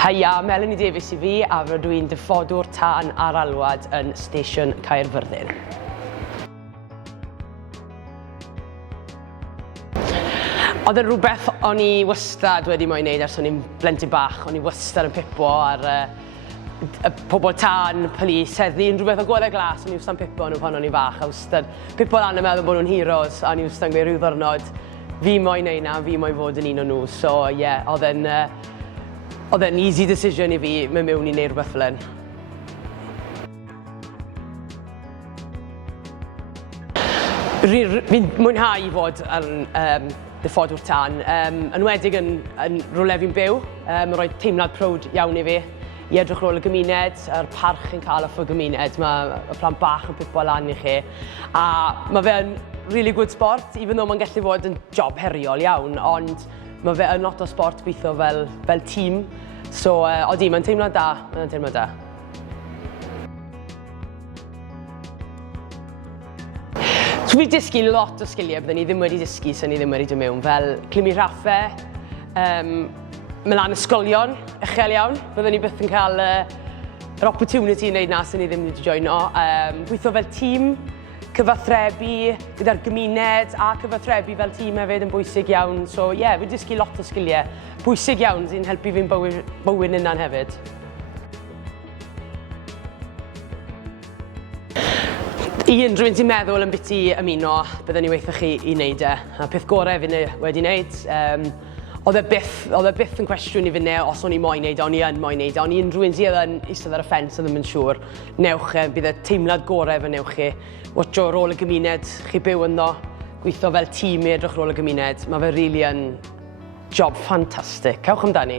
Mae Melanie Davies I fi, a rydw i'n Ddiffoddwr Tân Ar Alwad yn Station Caerfyrddin. Oedd yn rhywbeth o'n I wastad wedi moyn wneud ers o'n i'n blentyn bach. O'n I wastad yn pipo ar y pobl tân, polis, heddi, unrhyw beth o gorau glas. O'n I wastad yn pipo nhw pan o'n i'n fach. A wastad pipo lan yn meddwl bod nhw'n heroes. A o'n I wastad yn gweud rhyw ddwrnod, fi moyn wneud na, fi moyn fod yn un o nhw. So, yeah, oedd e'n easy decision I fi mynd mewn I wneud rhywbeth fel hyn. Fi'n mwynhau I fod yn Ddiffoddwr Tân, yn wedig yn rhywle fi'n byw. Mae'n rhoi teimlad prowd iawn I fi I edrych rôl y gymuned, a'r parch yn cael off y gymuned. Mae y plant bach yn pipo lan I chi. A mae fe'n really good sport, even though mae'n gallu fod yn job heriol iawn, ond mae fe yn lot o sport gweithio fel tîm. So, odi, mae'n teimlad da, mae'n teimlad da. So fi'n dysgu lot o sgiliau byddwn I ddim wedi dysgu sy'n I ddim wedi dod mewn, fel clymu raffau, mae lan ysgolion, uchel iawn. Byddwn I byth yn cael yr opportunity I wneud na sy'n I ddim wedi joino. Gweithio fel tîm, cyfathrebu gyda'r gymuned a cyfathrebu fel tîm hefyd yn bwysig iawn. So ie, fi'n dysgu lot o sgiliau bwysig iawn sy'n helpu fi'n bywyd yna'n hefyd. I unrhyw un sy'n meddwl yn biti ymuno, byddwn I weithio chi I wneud e. A peth gorau fi wedi wneud. Oedd e byth yn cwestiwn I fyny os o'n I moyn wneud, o'n I yn moyn wneud. O'n I unrhyw un sydd yn eistedd ar y ffens a ddim yn siŵr. Newch e, bydd y teimlad gorau fe newch chi. Watcho rôl y gymuned, chi byw ynddo, gweithio fel tîm I edrych rôl y gymuned. Mae fe rili yn job ffantastig. Cewch amdani.